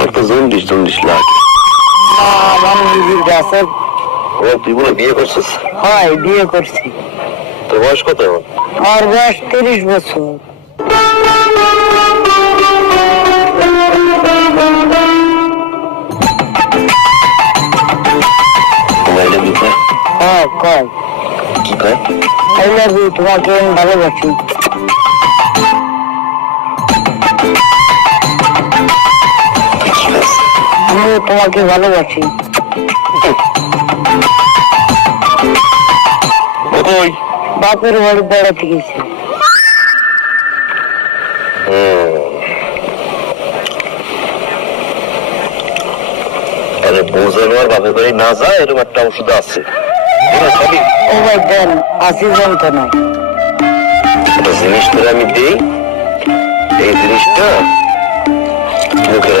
কত jaundice jaundice লাগে। আমার নিজের গাছের। ও তুই বলে বিয়ে করছিস? হয়, বিয়ে করছি। তোর বয়স কত এখন? আমার বয়স 30 বছর। মোবাইলে দিতে হ্যাঁ, কয় কি কয়? আই লাভ ইউ, তোমাকে আমি ভালোবাসি। আমি তোমাকে ভালোবাসি। ওই বাপের বাড়ি বেড়াতে গেছি। আরে বোঝানো আর বাপের বাড়ি না যায় এরকম একটা ওষুধ আছে। ও ভাই দেন, 80 যন্ত্রণায়। একটা জিনিস তোরে আমি দিই, এই জিনিসটা মুখে